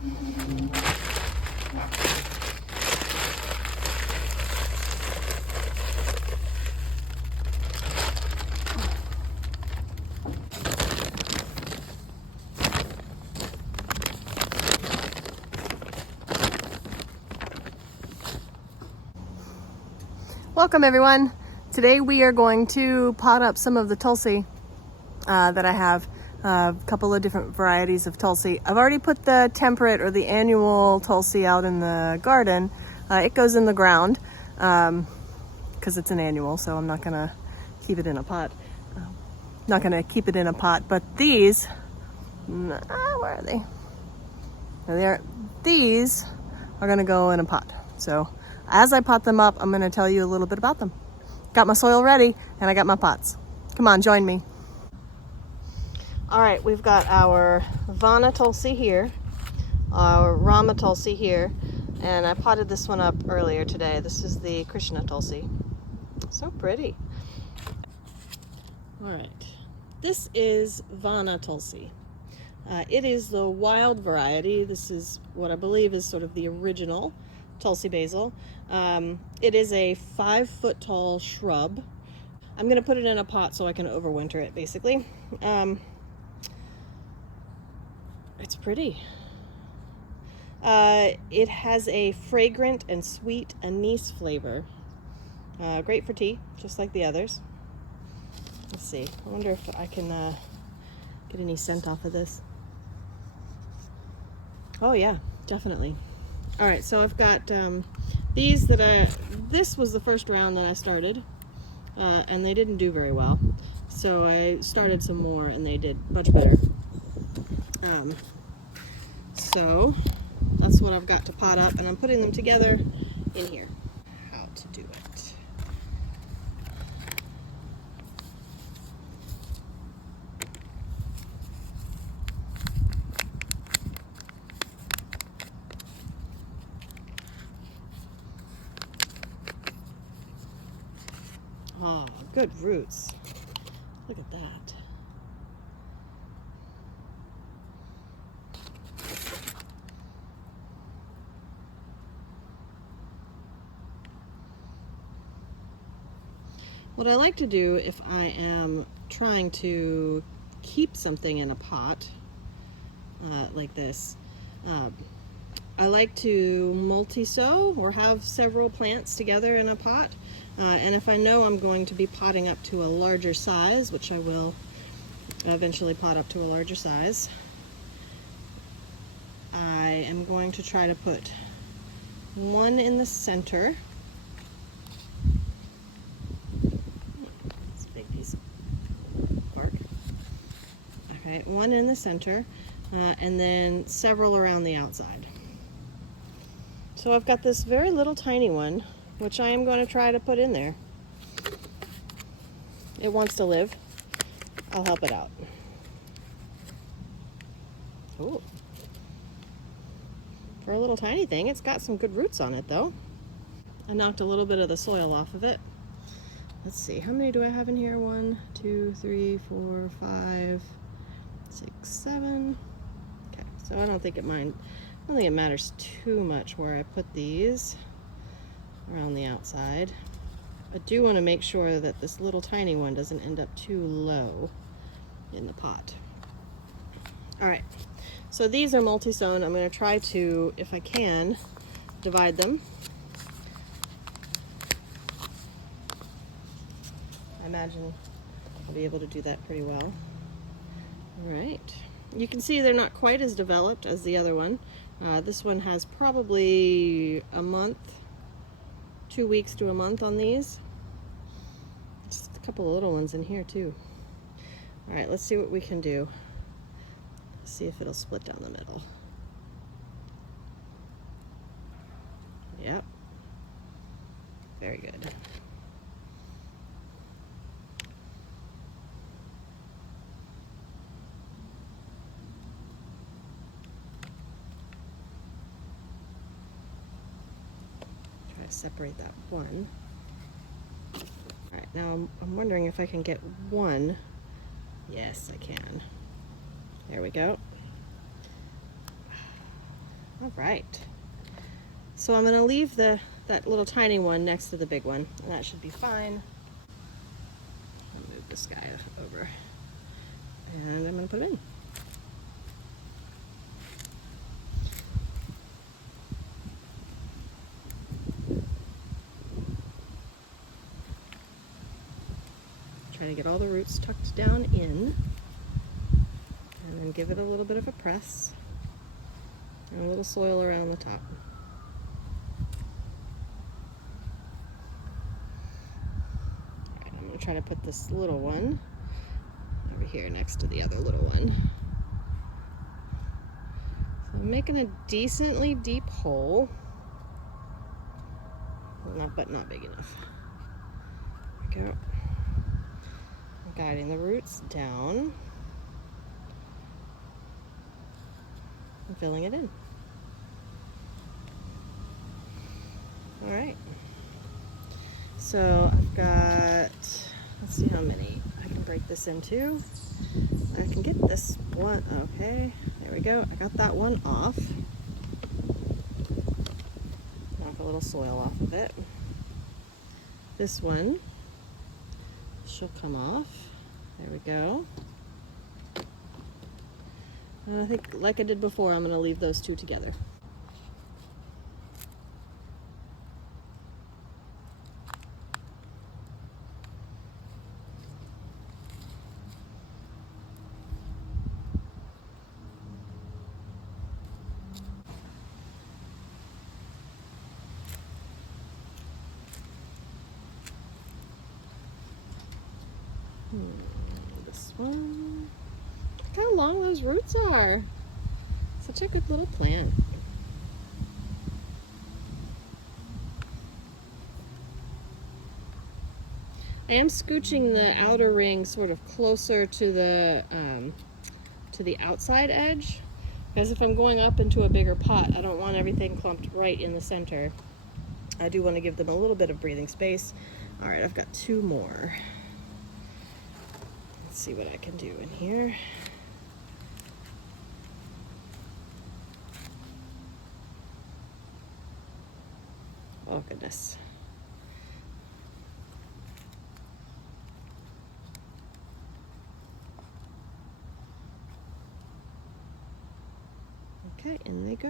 Welcome everyone. Today we are going to pot up some of the Tulsi that I have. A couple of different varieties of Tulsi. I've already put the temperate or the annual Tulsi out in the garden. It goes in the ground because it's an annual, so I'm not gonna keep it in a pot. But these, where are they? There they are. These are gonna go in a pot. So as I pot them up, I'm gonna tell you a little bit about them. Got my soil ready and I got my pots. Come on, join me. All right, we've got our Vana Tulsi here, our Rama Tulsi here, and I potted this one up earlier today. This is the Krishna Tulsi. So pretty. All right, this is Vana Tulsi. It is the wild variety. This is what I believe is sort of the original Tulsi basil. It is a 5-foot tall shrub. I'm going to put it in a pot so I can overwinter it, basically. It's pretty. It has a fragrant and sweet anise flavor. Great for tea, just like the others. Let's see. I wonder if I can get any scent off of this. Oh yeah, definitely. All right, so I've got these this was the first round that I started, and they didn't do very well. So I started some more and they did much better. So that's what I've got to pot up, and I'm putting them together in here. How to do it. Oh, good roots. Look at that. What I like to do if I am trying to keep something in a pot like this, I like to multi-sow or have several plants together in a pot. And if I know I'm going to be potting up to a larger size, which I will eventually pot up to a larger size, I am going to try to put one in the center. It's a big piece of bark. Okay, one in the center, and then several around the outside. So I've got this very little tiny one, which I am going to try to put in there. It wants to live. I'll help it out. Ooh. For a little tiny thing, it's got some good roots on it though. I knocked a little bit of the soil off of it. Let's see, how many do I have in here? 1, 2, 3, 4, 5, 6, 7. Okay, so I don't think it matters too much where I put these around the outside. I do want to make sure that this little tiny one doesn't end up too low in the pot. All right, so these are multi-sown. I'm going to try to, if I can, divide them. I imagine I'll be able to do that pretty well. All right, you can see they're not quite as developed as the other one. This one has probably a month, 2 weeks to a month on these. Just a couple of little ones in here too. All right, let's see what we can do. See if it'll split down the middle. Yep. Very good. Try to separate that one. All right, now I'm wondering if I can get one. Yes, I can. There we go. All right. So I'm going to leave that little tiny one next to the big one, and that should be fine. I'll move this guy over, and I'm going to put it in. Try to get all the roots tucked down in, and then give it a little bit of a press, and a little soil around the top. All right, I'm going to try to put this little one over here next to the other little one. So I'm making a decently deep hole, but not big enough. There we go. Guiding the roots down and filling it in. All right. So I've got, let's see how many I can break this into. I can get this one, okay, there we go. I got that one off. Knock a little soil off of it. This one she'll come off. There we go. And I think, like I did before, I'm going to leave those two together. This one. Look how long those roots are. Such a good little plant. I am scooching the outer ring sort of closer to the outside edge, because if I'm going up into a bigger pot, I don't want everything clumped right in the center. I do want to give them a little bit of breathing space. All right, I've got two more. Let's see what I can do in here. Oh goodness. Okay, in they go.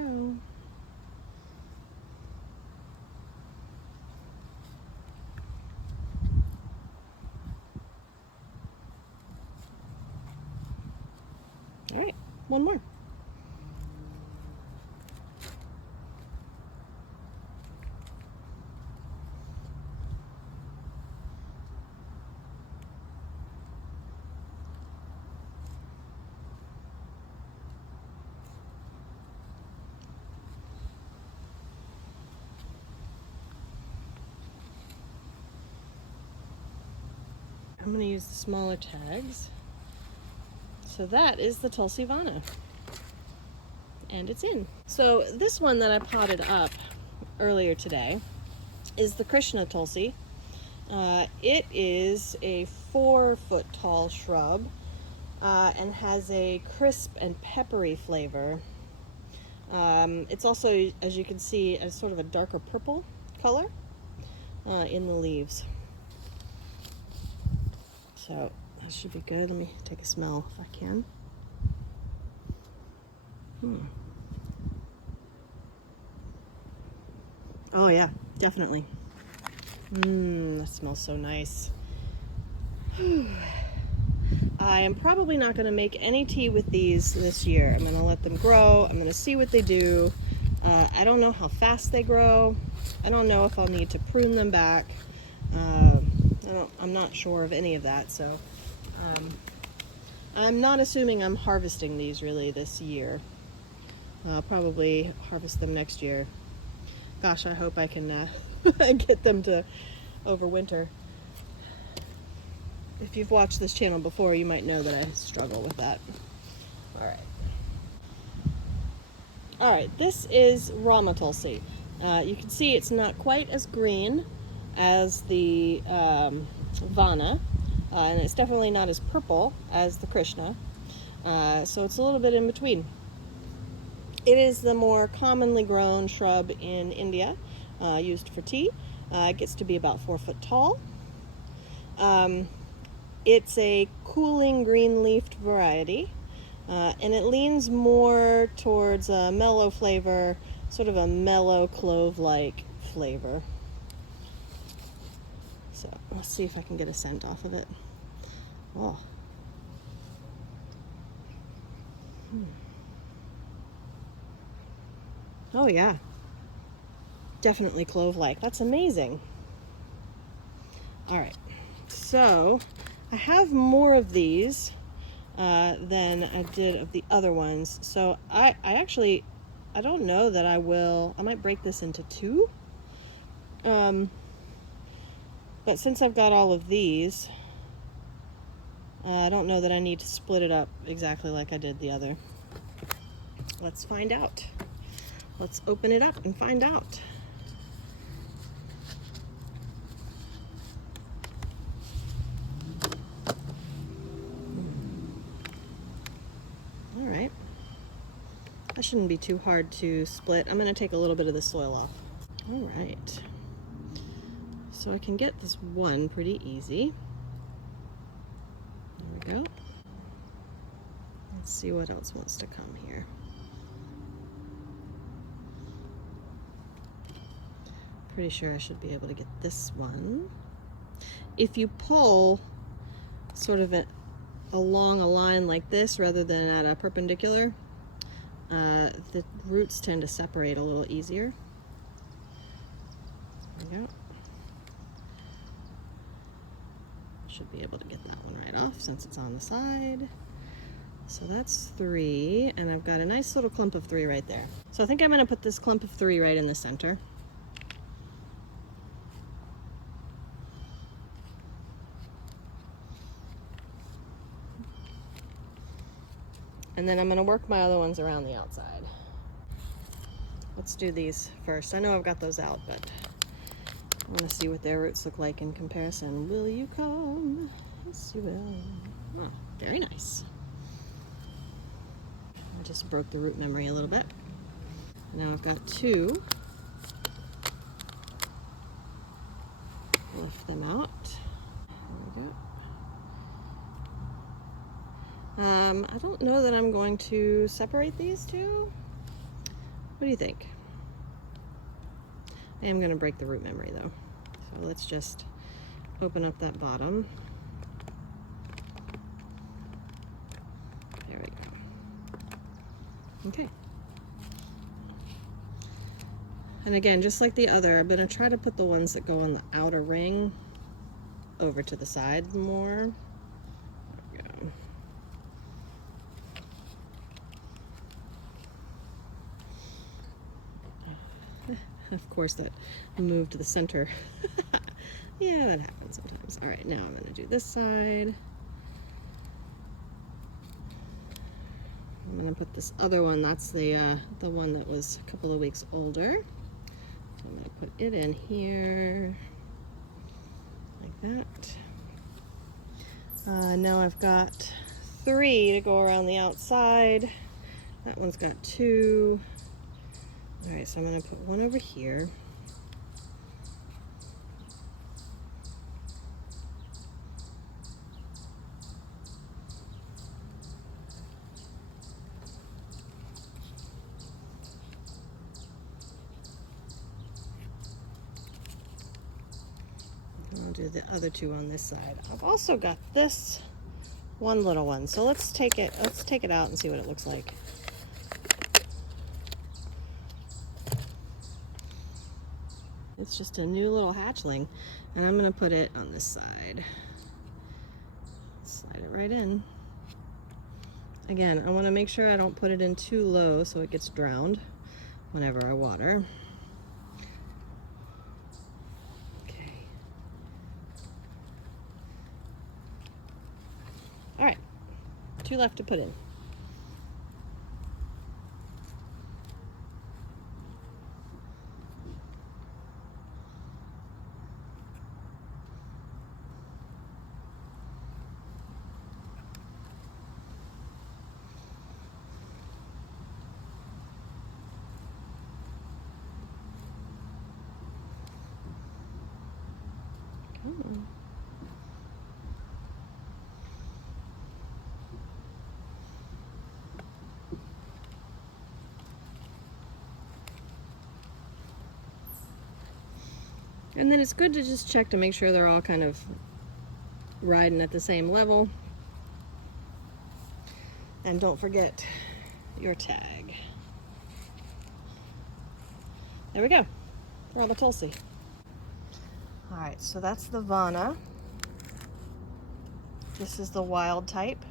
All right, one more. I'm going to use the smaller tags. So that is the Tulsi Vana. And it's in. So this one that I potted up earlier today is the Krishna Tulsi. It is a 4-foot tall shrub and has a crisp and peppery flavor. It's also, as you can see, a sort of a darker purple color in the leaves. So that should be good. Let me take a smell if I can. Oh yeah, definitely. That smells so nice. I am probably not going to make any tea with these this year. I'm going to let them grow. I'm going to see what they do. I don't know how fast they grow. I don't know if I'll need to prune them back. I'm not sure of any of that, so I'm not assuming I'm harvesting these really this year. I'll probably harvest them next year. Gosh, I hope I can get them to overwinter. If you've watched this channel before, you might know that I struggle with that. All right, this is Rama Tulsi. You can see it's not quite as green as the Vana, and it's definitely not as purple as the Krishna. So it's a little bit in between. It is the more commonly grown shrub in India, used for tea. It gets to be about 4 foot tall. It's a cooling green-leafed variety, and it leans more towards a mellow flavor, sort of a mellow clove-like flavor. So let's see if I can get a scent off of it. Oh. Oh yeah, definitely clove-like. That's amazing. All right, so I have more of these than I did of the other ones. So I don't know that I might break this into two. But since I've got all of these, I don't know that I need to split it up exactly like I did the other. Let's find out. Let's open it up and find out. All right. That shouldn't be too hard to split. I'm going to take a little bit of the soil off. All right. So I can get this one pretty easy. There we go. Let's see what else wants to come here. Pretty sure I should be able to get this one. If you pull sort of along a line like this rather than at a perpendicular, the roots tend to separate a little easier. There we go. Should be able to get that one right off since it's on the side. So that's 3, and I've got a nice little clump of 3 right there. So I think I'm going to put this clump of 3 right in the center. And then I'm going to work my other ones around the outside. Let's do these first. I know I've got those out, but I want to see what their roots look like in comparison. Will you come? Yes, you will. Oh, very nice. I just broke the root memory a little bit. Now I've got 2. Lift them out. There we go. I don't know that I'm going to separate these two. What do you think? I am going to break the root memory though. So let's just open up that bottom. There we go. Okay. And again, just like the other, I'm going to try to put the ones that go on the outer ring over to the side more. There we go. Of course, that moved to the center. Yeah, that happens sometimes. All right, now I'm going to do this side. I'm going to put this other one. That's the one that was a couple of weeks older. So I'm going to put it in here like that. Now I've got 3 to go around the outside. That one's got 2. All right, so I'm going to put one over here. I'll do the other 2 on this side. I've also got this one little one, so let's take it out and see what it looks like. It's just a new little hatchling, and I'm going to put it on this side. Slide it right in. Again, I want to make sure I don't put it in too low so it gets drowned whenever I water. Okay. All right, 2 left to put in. And then it's good to just check to make sure they're all kind of riding at the same level. And don't forget your tag. There we go. For all the Tulsi. All right, so that's the Vana. This is the wild type.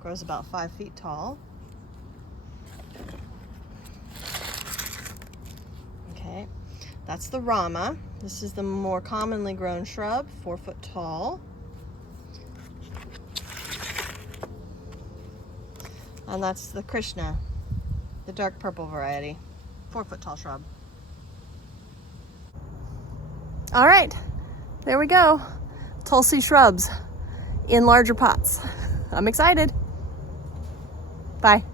Grows about 5 feet tall. Okay, that's the Rama. This is the more commonly grown shrub, 4 foot tall. And that's the Krishna, the dark purple variety, 4 foot tall shrub. All right, there we go. Tulsi shrubs in larger pots. I'm excited. Bye.